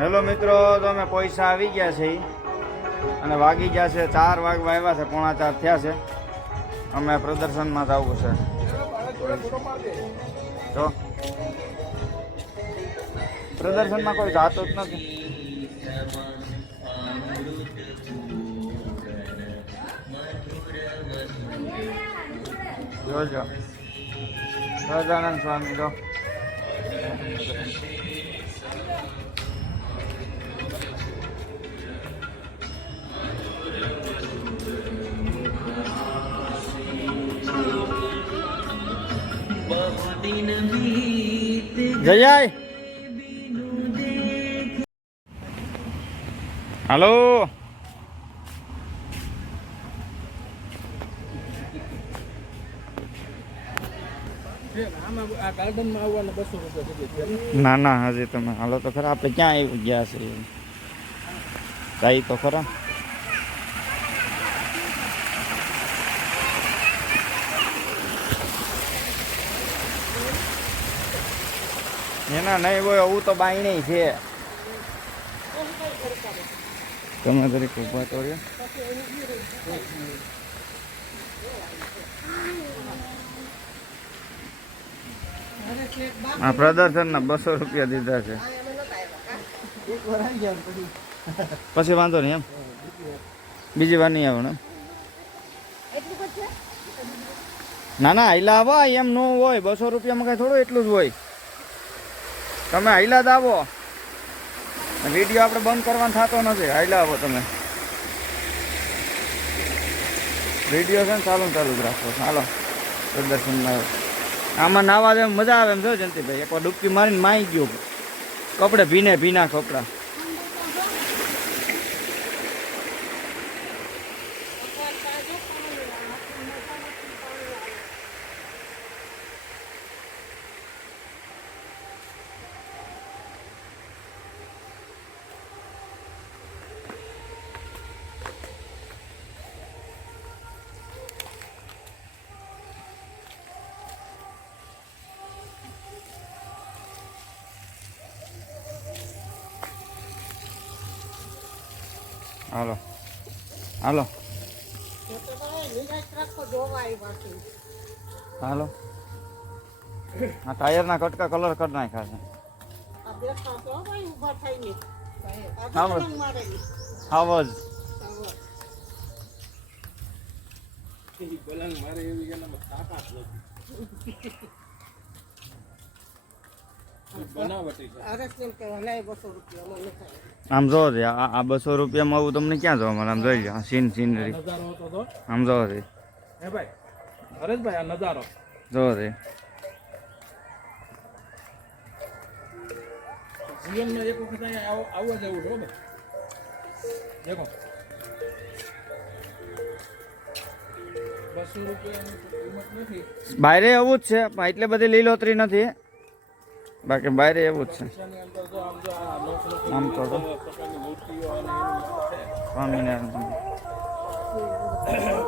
Hello મિત્રો, તો અમે પૈસા આવી ગયા છે. અને વાગી ગયા છે ચાર વાગવા આવ્યા છે, પોણા ચાર થયા છે. અમે પ્રદર્શનમાં જવું છે. જો. પ્રદર્શનમાં કોઈ જાતો જ નથી. જોજો સહજાનંદ સ્વામી તો જય હાલો. ના ના, હજી તમે. હાલો તો ખરા, આપણે ક્યાં આવી ગયા છે. કઈ તો ખરા. એના નહીં હોય, આવું તો બાયણે છે. તમે તરીકે ઊભા તો રહ્યો. આ પ્રદર્શનના બસો રૂપિયા દીધા છે. પછી વાંધો નહીં એમ. બીજી વાર નહીં આવે ને, ના હાઈલા આવા એમ ન હોય. બસો રૂપિયામાં કાંઈ થોડું એટલું જ હોય. તમે હાઈલા જ આવો. વીડિયો આપણે બંધ કરવાનો થતો નથી. હાઈલા આવો તમે. વીડિયો છે ને ચાલુ ચાલુ જ રાખો. ચાલો પ્રદર્શનમાં આમાં નાવા જેમ મજા આવે એમ જો જયંતિભાઈ. એકવાર ડૂબકી મારીને માઈ ગયો. કપડે ભીને ભીના કપડા. હાલો. હાલો. આ ટાયરના કટકા કલર કરી નાખ્યા છે. આવો જ આમ જો આ બસો રૂપિયામાં આવું તમને ક્યાં જોવા મળે? આમ જોઈ લો સીન સીનરી આમ જો. ભાઈ હરેશભાઈ આ નજારો. જો. છે જીવનમાં એક વખત અહીંયા આવ- આવવા જવું છે દેખો. બસો રૂપિયાની કિંમત નથી. બાયરે એવું જ છે એટલે બધી લીલોતરી નથી. બાકી બાયરે એવું જ છે પૈસાની અંદર જો આમ જો આ લોક લોકો આમ તો જો. પ્રકારની મૂર્તિઓ અને એની છે સ્વામિનારાયણ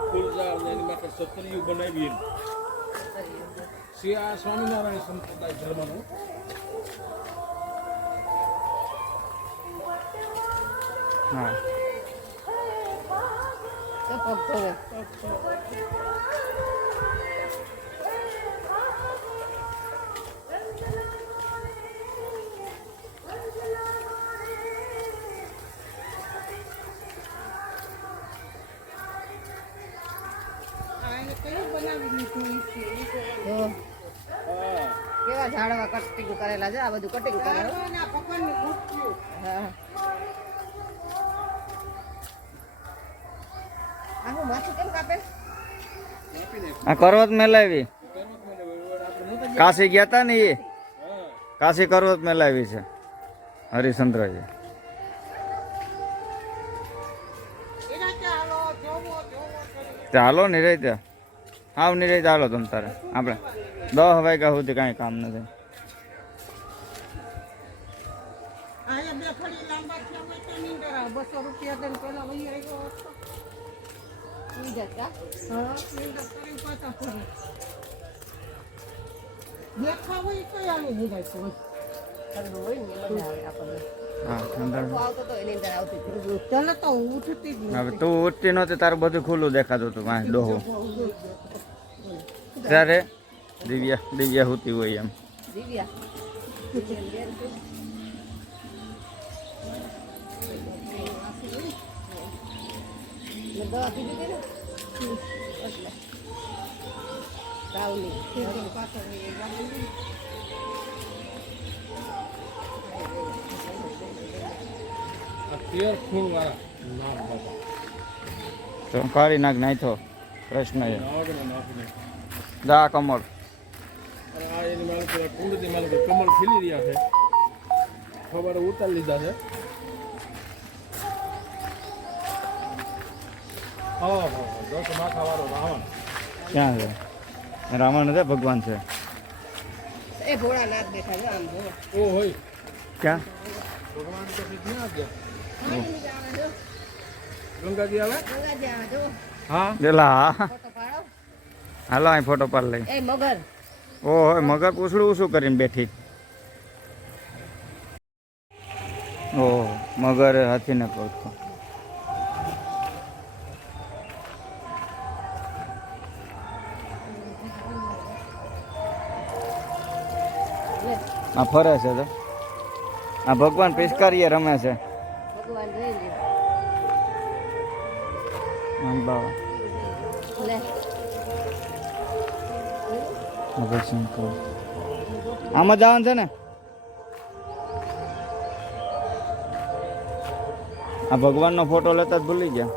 ફૂલઝાડ ને એની માથે સત્રીઓ બનાવી એમ સિંહ આ સ્વામિનારાયણ સંપ્રદાય ધર્મનું હા હા કરેલા છે. આ બધું કટિંગ કરેલું. હા. આ માથું કેમ કાપે? આ કરવત મેલાવી. કાશી ગયા તા ને એ કાશી કરવત મેલાવી છે. હરિશ્ચંદ્રજી તે હાલો ની રહી ત્યાં હાવની રહી હાલો તમ તારે. આપણે દસ વાગ્યા સુધી કાંઈ કામ નથી. બસો રૂપિયા તને પેલા વહી આવ્યો હોત. તો. હોય. ઠંડુ હોય ને મજા આવે આપણને. તો ઉઠતી નહોતી. તારું બધું ખુલ્લું દેખાતું હતું વાંચ ડોહો. ત્યારે દિવ્યા દિવ્યા હોતી હોય એમ. દિવ્યા. દવા પીધી ને એટલે દા કમળ. પેલા કમળ ખીલી રહ્યા છે. ખબર ઉતારી લીધા છે. ક્યાં છે? રાવણ છે? ભગવાન છે. એ ભોળાનાથ બેઠા છે આમ ઓ હોય ક્યાં? ભગવાન તો કંઈક ના ગંગાજી આવે? ગંગાજી આવે જો હા. પેલા ફોટો પાડો. હાલો અહીં ફોટો પાડ લઈ. એ મગર. ઓહો મગર પૂછડું શું કરીને બેઠી? ઓહો મગર હાથીને કહું આ ફરે છે તો. આ ભગવાન પિચકારીએ રમે છે. આમાં જવાનું છે ને? આ ભગવાનનો ફોટો લેતા જ ભૂલી ગયા.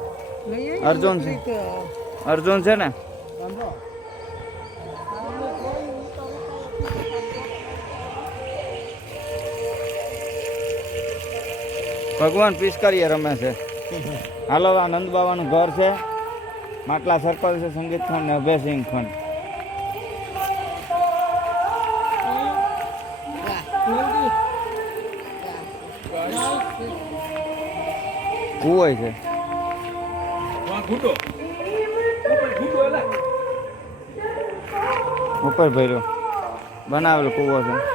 અર્જુન છે. અર્જુન છે ને? ભગવાન પિચકારીએ રમે છે. હાલો, આ નંદ બાવાનું ઘર છે. માટલા સર્કલ છે સંગીત ખંડ ને અભયસિંહ ખંડ. કુવાય છે. ઉપર ભર્યો. બનાવેલો કુવો છે.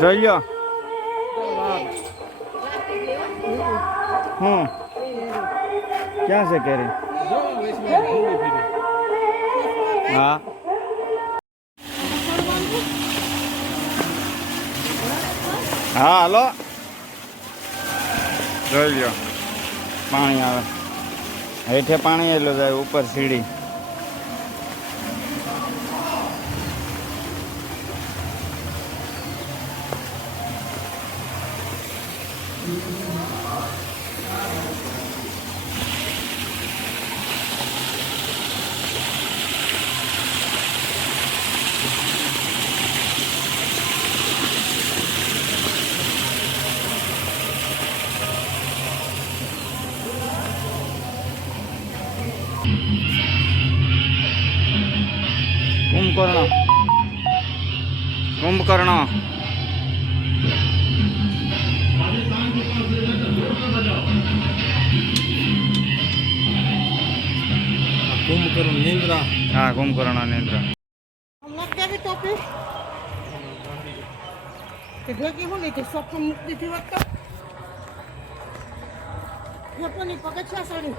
જોઈ લ્યો હમ ક્યાં છે કેરી? હા. હા, હલો. જોઈ લ્યો પાણી આવે. હેઠે પાણી એટલું જાય, ઉપર સીડી. કુંભકર્ણ. કુંભકર્ણ. કુંભકર્ણ નિંદ્રા. હા કુંભકર્ણ નિંદ્ર. હમણાં કેવી ટોપી તે ભેગી હું લીધી સોફા મૂકી દીધી હોત તો ફોટોની પગથિયા સાડી.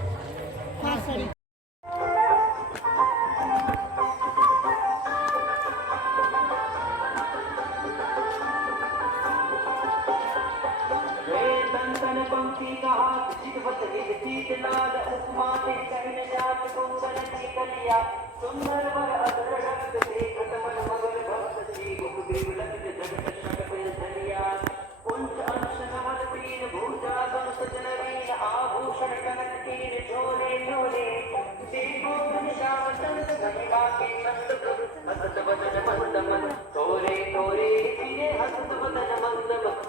હા સાડી. પીનાથ જીવત નિજ પીતનાદ ઉપમાતે કહીને જાત કુંચન જી કલિયા સુંદર વર અદ્રષ્ટ તે ખતમન મગન ભક્ત શ્રી ગુરુદેવ લખિત જગત શકપે ધનિયા કુંચ અંશ નમન પીન ભૂજા સંસ જનરીન આભૂષણ કનક તીન ઢોલે ઢોલે દેવો ઘનશ્યામ સંત ગણિવા કે સંત ગુરુ હસત વદન મંદમ તોરે તોરે પીને હસત વદન મંદમ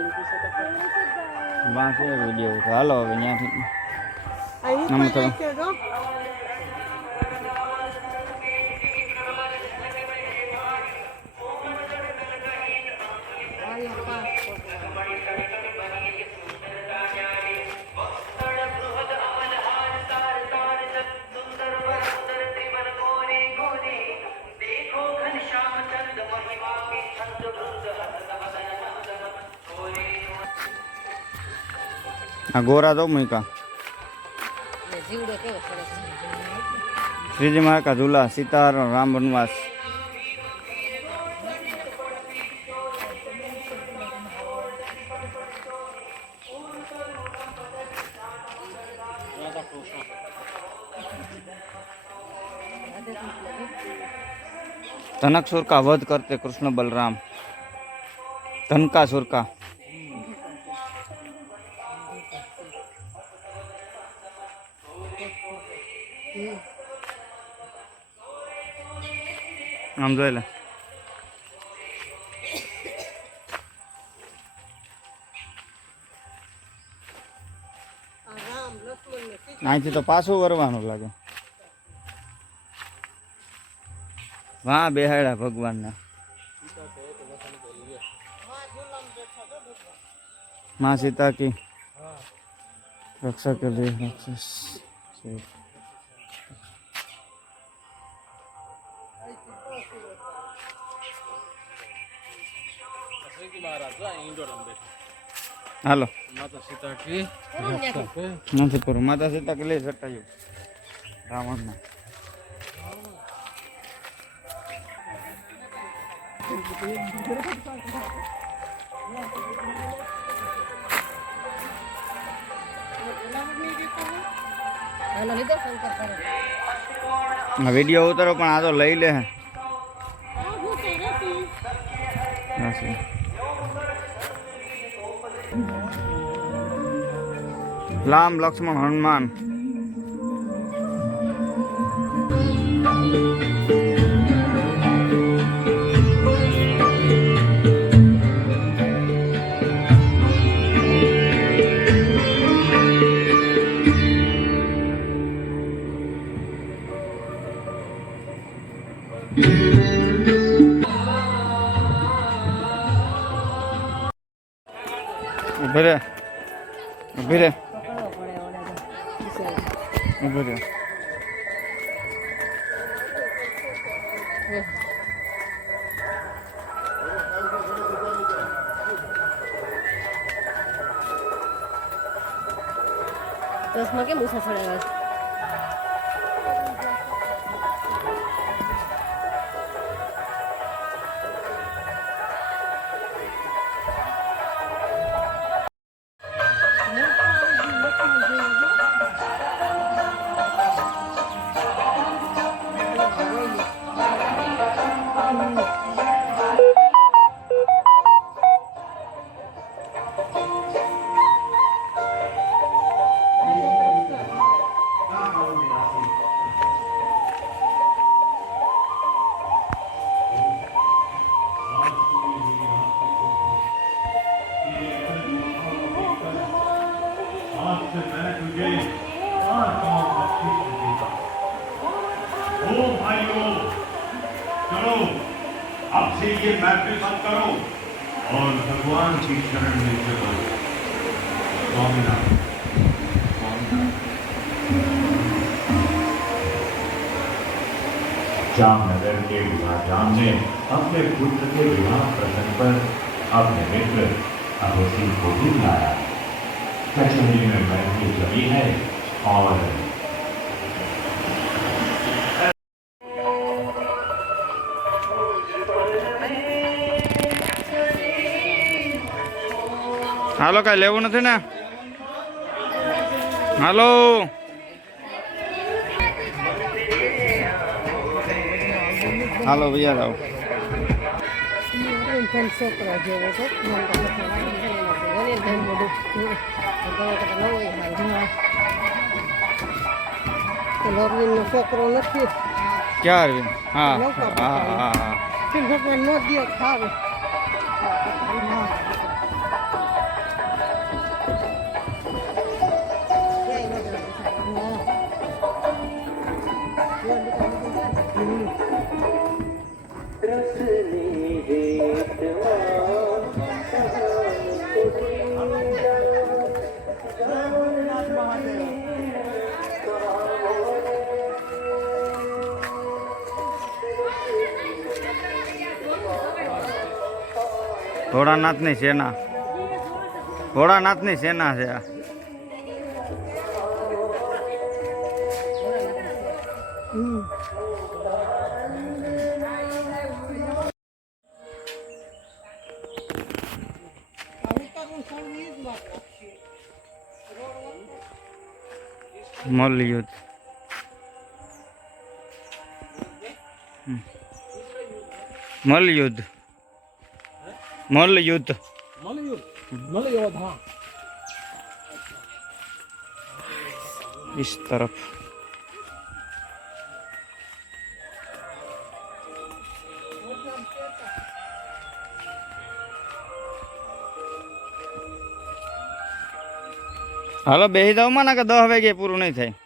હવે ત્યાંથી અહીં આમ પણ તો- જાય છે જો. અહીંયા હા ગોરા તો મૂકા શ્રીજી મહાકા ઝુલા સીતારામ રામ વનવાસ. ધનકસુર કા વધ કરતે કૃષ્ણ બલરામ. ધનકાસુર કા આમ જોઈ અહીંથી તો પાછું વરવાનું લાગે. વાહ ભગવાન ભગવાનના. માં સીતા કી. રક્ષા કરી હાલો. નથી પૂરું માતા સીતા કે લઈ સટાયું રાવણના કરે વીડિયો ઉતારો પણ આ તો લઈ લે. રામ લક્ષ્મણ હનુમાન. ચશ્મા કેમ ઊંચા ચડાવ્યા जामनगर के विवाह ने अपने पुत्र के विवाह प्रसंग पर अपने मित्र अहोसी को भी बुलाया कचहरी में महफिल जमी है और હાલો કાંઈ લેવું નથી ને હાલો તે ભૈયા ય છોકરા તો લરવીનનો છોકરો નથી ક્યાં હા હા. હા હા ભગવાન નો દિયો ખાવે. ભોળાનાથની સેના. ભોળાનાથની સેના છે આ. મલ્લયુદ્ધ. હમ. મલ્લયુદ્ધ મલ્લયુદ્ધ મલયુદ્ધ મલયોધ હા इस तरफ હાલો બેસી જાવ માં ના કે દસ વાગે પૂરું નહીં થાય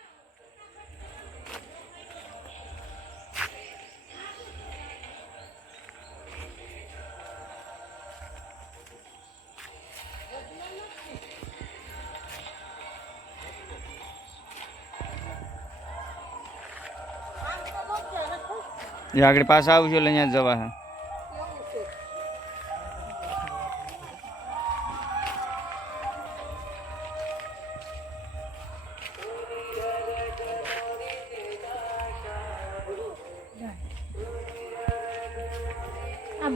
એ આગળ પાછા આવજો એટલે અહીંયા જ જવા હે. આ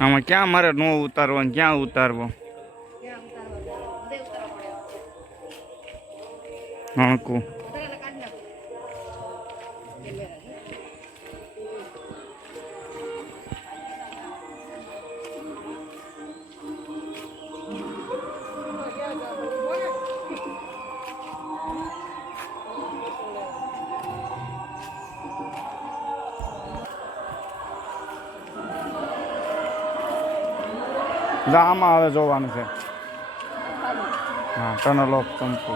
આમાં ક્યાં મારે નો ઉતારવો ને ક્યાં ઉતારવો? હણકું આમાં હવે જોવાનું છે. હા ટનલ ઓફ ચંપુ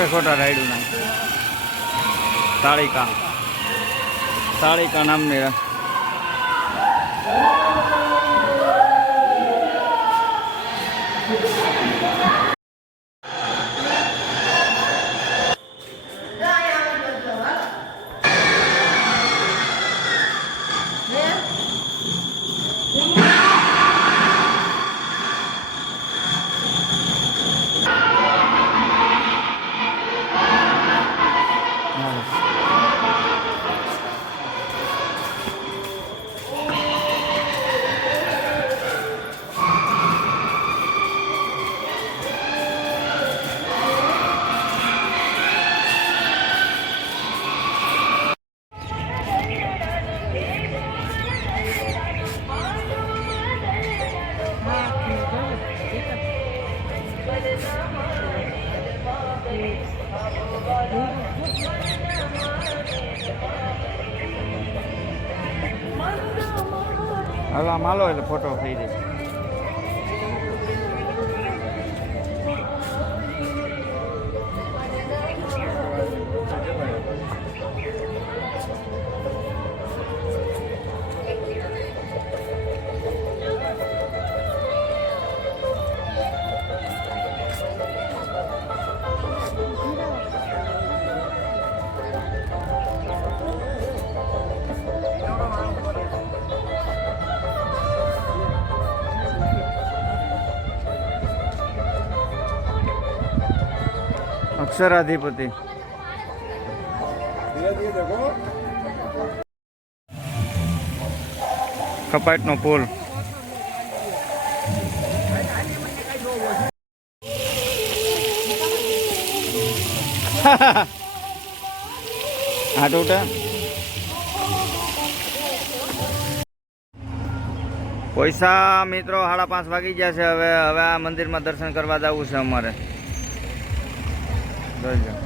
ખોટા ખોટા રાયડું નાખ તાળીકા. તાળીકા નામની રા- હવે આમ હાલો એટલે ફોટો થઈ જાય અક્ષરાધિપતિ. કપાટનો પુલ હાટુટા પૈસા મિત્રો સાડા પાંચ વાગી ગયા છે. હવે હવે આ મંદિરમાં દર્શન કરવા જવું છે અમારે. જોઈ લો